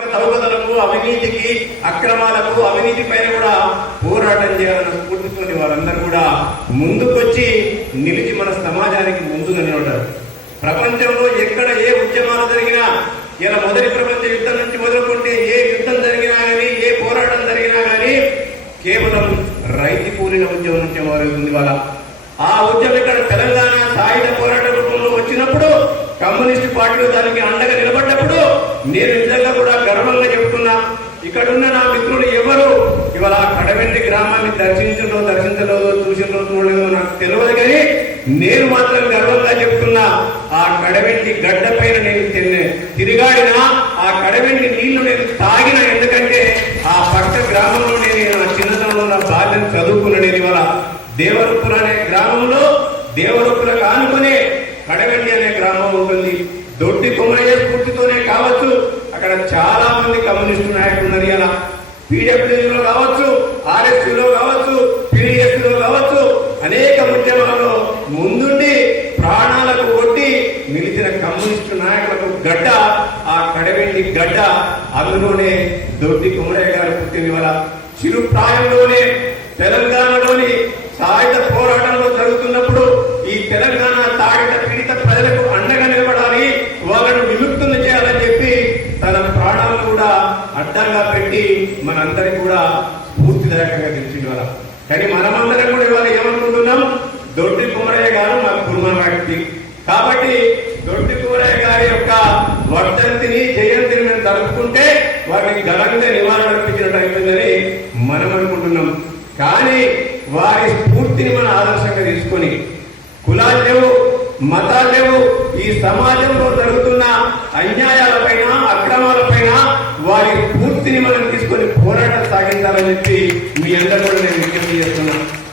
తగుదలకు అవినీతికి అక్రమాలకు అవినీతి పైన కూడా పోరాటం చేయాలన్న స్ఫూర్తితోని వారందరూ కూడా ముందుకొచ్చి నిలిచి మన సమాజానికి ముందుగా నిలబడ్డారు. ప్రపంచంలో ఎక్కడ ఏ ఉద్యమాలు జరిగినా ఇలా మొదటి ప్రపంచ యుద్ధం నుంచి మొదలుకుంటే ఏ యుద్ధం జరిగినా కానీ ఏ పోరాటం జరిగినా కానీ కేవలం రైతు కూలిన ఉద్యమం నుంచి మొదలవుతుంది వాళ్ళ ఆ ఉద్యమం ఇక్కడ తెలంగాణ సాయుధ పోరాట రూపంలో వచ్చినప్పుడు కమ్యూనిస్ట్ పార్టీలు దానికి అండగా నిలబడ్డారు. నేను నిజంగా కూడా గర్వంగా చెప్తున్నా. ఇక్కడున్న నా మిత్రులు ఎవరు? ఇవాళ ఆ కడవెండి గ్రామాన్ని దర్శించడో దర్శించలేదో చూసినో చూడలేదో నాకు తెలియదు కానీ నేను మాత్రం గర్వంగా చెప్తున్నా ఆ కడవెండి గడ్డ పైన నేను తిన్న- తిరిగాడినా ఆ కడవెండి నీళ్ళు నేను తాగిన ఎందుకంటే ఆ పక్క గ్రామంలో నేను నా చిన్నతనంలో నా బాల్యం చదువుకున్నాను. ఇవాళ దేవరపుర అనే గ్రామంలో దేవరపురకు ఆనుకునే కడవెండి అనే గ్రామం ఉంటుంది. దొడ్డి కుమరయ్య స్ఫూర్తితోనే కావచ్చు అక్కడ చాలా మంది కమ్యూనిస్టు నాయకులు ఉన్నారు ఇలా. పీడబ్ల్యూలో కావచ్చు ఆర్ఎస్పీలో కావచ్చు పీడిఎస్లో కావచ్చు అనేక ఉద్యమాల్లో ముందుండి ప్రాణాలకు కొట్టి నిలిచిన కమ్యూనిస్టు నాయకులకు గడ్డ ఆ కడవెండి గడ్డ అందులోనే దొడ్డి కుమరయ్య గారు పుట్టిన వల్ల చిరు ప్రాయంలోనే తెలంగాణలోని అడ్డంగా పెట్టి మనందరికి కూడా స్ఫూర్తిదాయకంగా తెలిసింది వాళ్ళ కానీ మనమందరం కూడా ఇవాళ ఏమనుకుంటున్నాం? దొడ్డి కుమరయ్య గారు మా కుర్మ వ్యక్తి కాబట్టి దొడ్డి కుమరయ్య గారి యొక్క వర్ధంతిని జయంతిని మేము జరుపుకుంటే వారిని ఘనంగా నివారణ అర్పించినట్టు మనం అనుకుంటున్నాం. కానీ వారి స్ఫూర్తిని మన ఆదర్శంగా తీసుకొని కులాలు లేవు మతాలు లేవు ఈ సమాజంలో జరుగుతున్న అన్యాయాలపైన అక్రమాలపైన వారి పూర్తిని మనం తీసుకొని పోరాటం సాగించాలని చెప్పి మీ అందరూ కూడా నేను విజ్ఞప్తి చేస్తున్నాను.